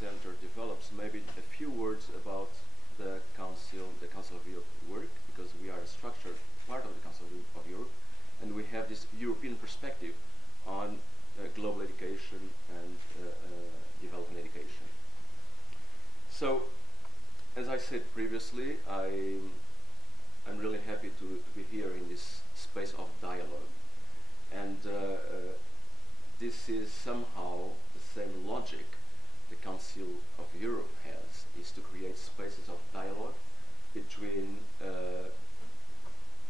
Center develops, maybe a few words about the Council of Europe work, because we are a structured part of the Council of Europe, and we have this European perspective on global education and development education. So, as I said previously, I'm really happy to be here in this space of dialogue. And this is somehow the same logic the Council of Europe has, is to create spaces of dialogue between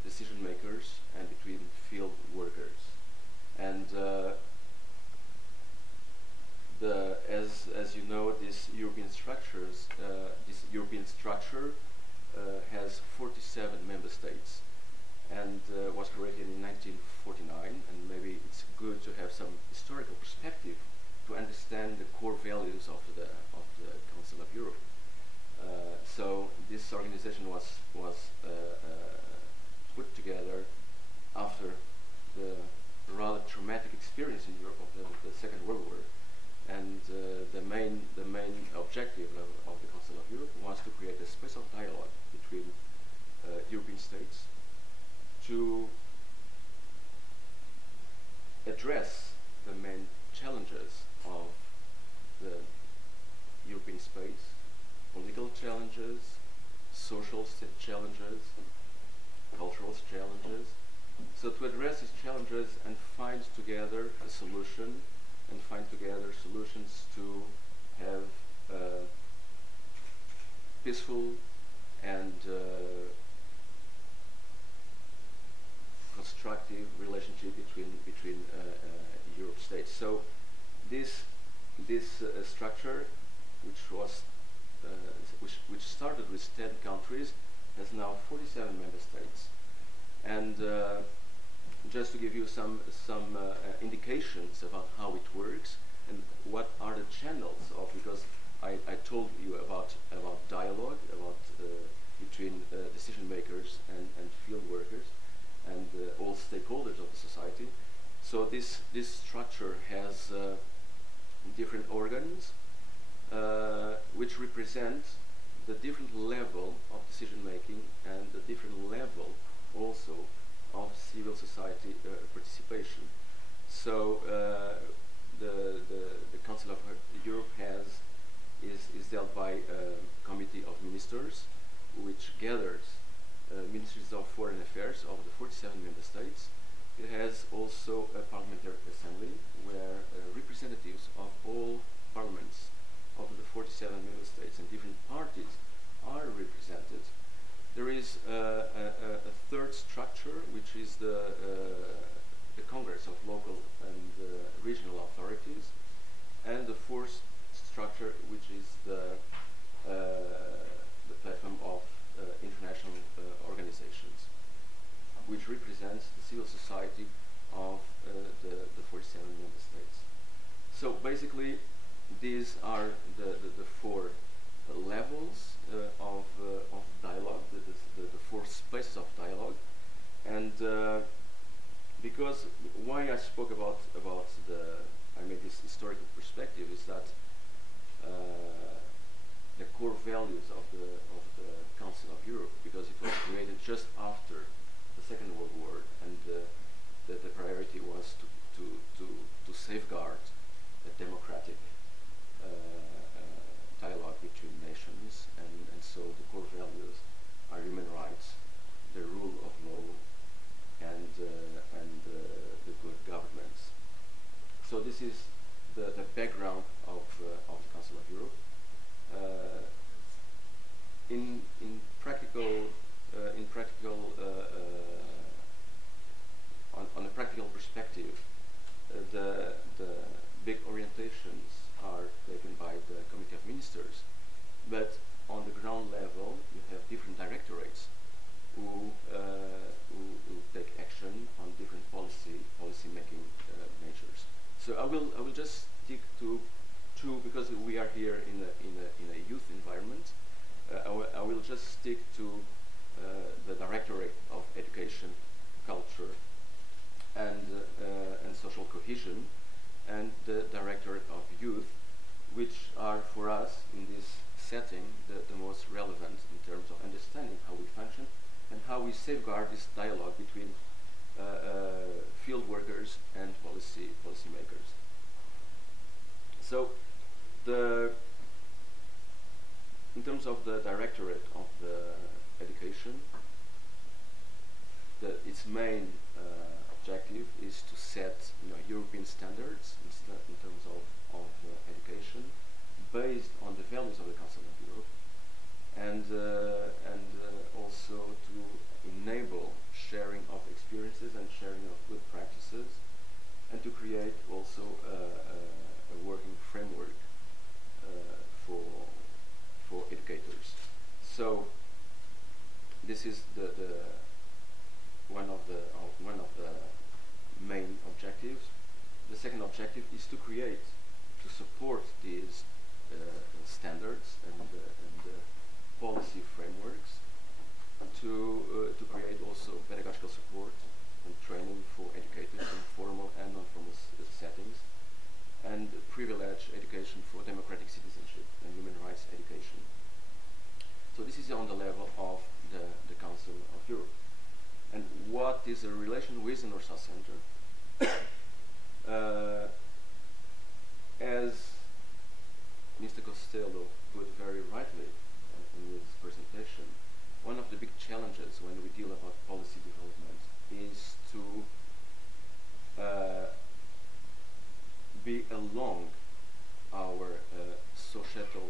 decision makers and between field workers. And as you know, this European structure has 47 member states, and was created in 1949. And maybe it's good to have some historical perspective to understand the core values of the Council of Europe. So this organization was put together after the rather traumatic experience in Europe of the Second World War. And the main objective of the Council of Europe was to create a space of dialogue between European states to address the main challenges of the European space: political challenges, social challenges, cultural challenges. So to address these challenges and find together a solution, and find together solutions to have peaceful and constructive relationship between Europe states. So this structure, which started with 10 countries, has now 47 member states. And just to give you some indications about how it works and what are the channels of, because I told you about dialogue, between decision makers and field workers and all stakeholders of the society. So this structure has different organs which represent the different level of decision making and the different level also of civil society participation. So the Council of Europe is dealt by a committee of ministers, which gathers ministries of foreign affairs of the 47 member states. It has also a parliamentary assembly where representatives of all parliaments of the 47 member states and different parties are represented. There is a third structure, which is the Congress of Local and Regional Authorities, and the fourth structure, which is the platform of international organizations, which represents the civil society of the 47 member states. So basically, these are the four levels of dialogue, the four spaces of dialogue. And because why I spoke about I made this historical perspective is that the core values of the Council of Europe, because it was created just after the Second World War, and the priority was to safeguard a democratic dialogue between nations, and so the core values are human rights, the rule of law, and the good governance. So this is the background of the Council of Europe. On a practical perspective, the big orientations are taken by the Committee of Ministers, but on the ground level, you have different directorates who take action on different policy-making measures. So I will just stick to two, because we are here in a youth environment. I will just stick to the Directorate of Education, Culture, and Social Cohesion, and the Directorate of Youth, which are for us safeguard this dialogue between field workers and policymakers. So, in terms of the Directorate of the Education, its main objective is to set European standards in terms of education based on the values of the Council of Europe, and also to enable sharing of experiences and sharing of good practices, and to create also a working framework for educators. So this is one of the main objectives. The second objective is to support these standards and policy frameworks, to create also pedagogical support and training for educators in formal and non-formal settings, and privilege education for democratic citizenship and human rights education. So this is on the level of the Council of Europe. And what is the relation with the North-South Center? As Mr. Costello put very rightly in his presentation, one of the big challenges when we deal about policy development is to be along our societal